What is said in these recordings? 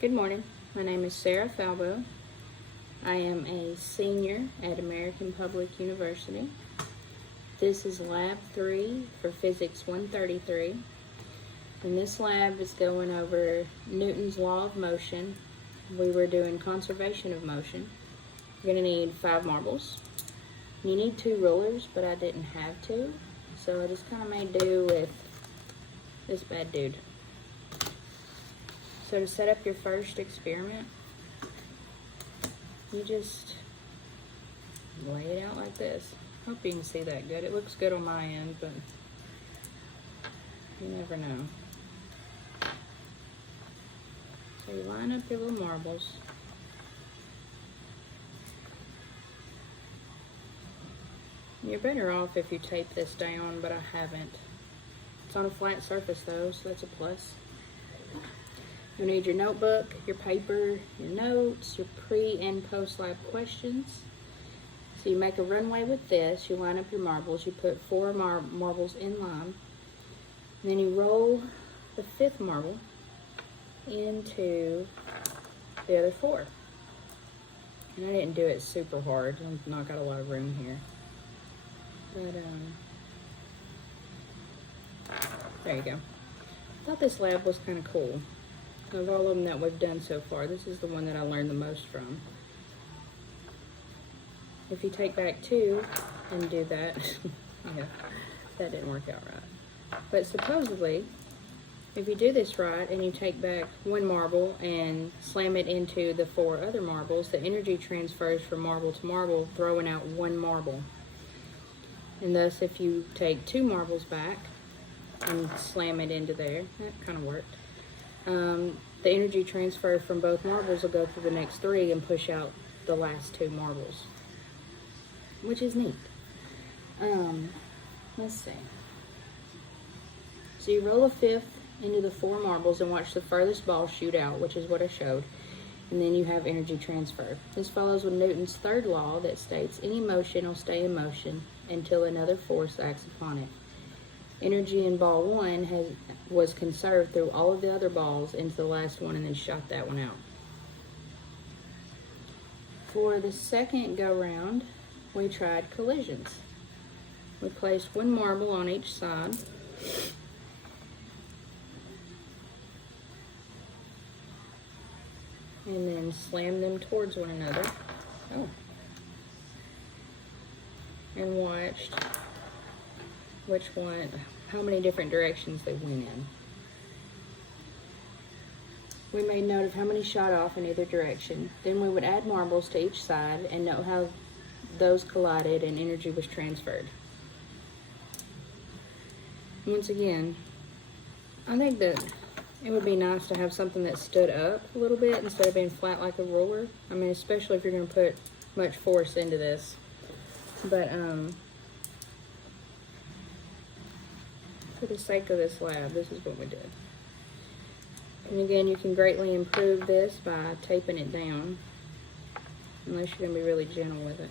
Good morning. My name is Sara Falbo. I am a senior at American Public University. This is Lab 3 for Physics 133. And this lab is going over Newton's law of motion. We were doing conservation of motion. You're going to need 5 marbles. You need 2 rulers, but I didn't have to. So I just kind of made do with this bad dude. So to set up your first experiment, you just lay it out like this. Hope you can see that good. It looks good on my end, but you never know. So you line up your little marbles. You're better off if you tape this down, but I haven't. It's on a flat surface though, so that's a plus. You'll need your notebook, your paper, your notes, your pre and post lab questions. So you make a runway with this, you line up your marbles, you put 4 marbles in line, and then you roll the 5th marble into the other 4. And I didn't do it super hard, I've not got a lot of room here. But there you go. I thought this lab was kind of cool. Of all of them that we've done so far, this is the one that I learned the most from. If you take back 2 and do that, yeah, that didn't work out right. But supposedly, if you do this right and you take back 1 marble and slam it into the 4 other marbles, the energy transfers from marble to marble, throwing out 1 marble. And thus, if you take 2 marbles back and slam it into there, that kind of worked. The energy transfer from both marbles will go through the next 3 and push out the last 2 marbles, which is neat. Let's see. So you roll a 5th into the 4 marbles and watch the furthest ball shoot out, which is what I showed, and then you have energy transfer. This follows with Newton's 3rd law that states any motion will stay in motion until another force acts upon it. Energy in ball 1 was conserved through all of the other balls into the last one and then shot that one out. For the second go round, we tried collisions. We placed 1 marble on each side. And then slammed them towards one another. Oh. And watched how many different directions they went in. We made note of how many shot off in either direction. Then we would add marbles to each side and note how those collided and energy was transferred. Once again, I think that it would be nice to have something that stood up a little bit instead of being flat like a ruler. I mean, especially if you're going to put much force into this. But, for the sake of this lab, this is what we did. And again, you can greatly improve this by taping it down, unless you're going to be really gentle with it.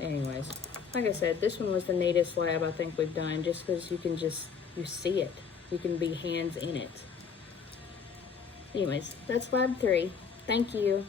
Anyways, like I said, this one was the neatest lab I think we've done, just because you see it. You can be hands in it. Anyways, that's lab 3. Thank you.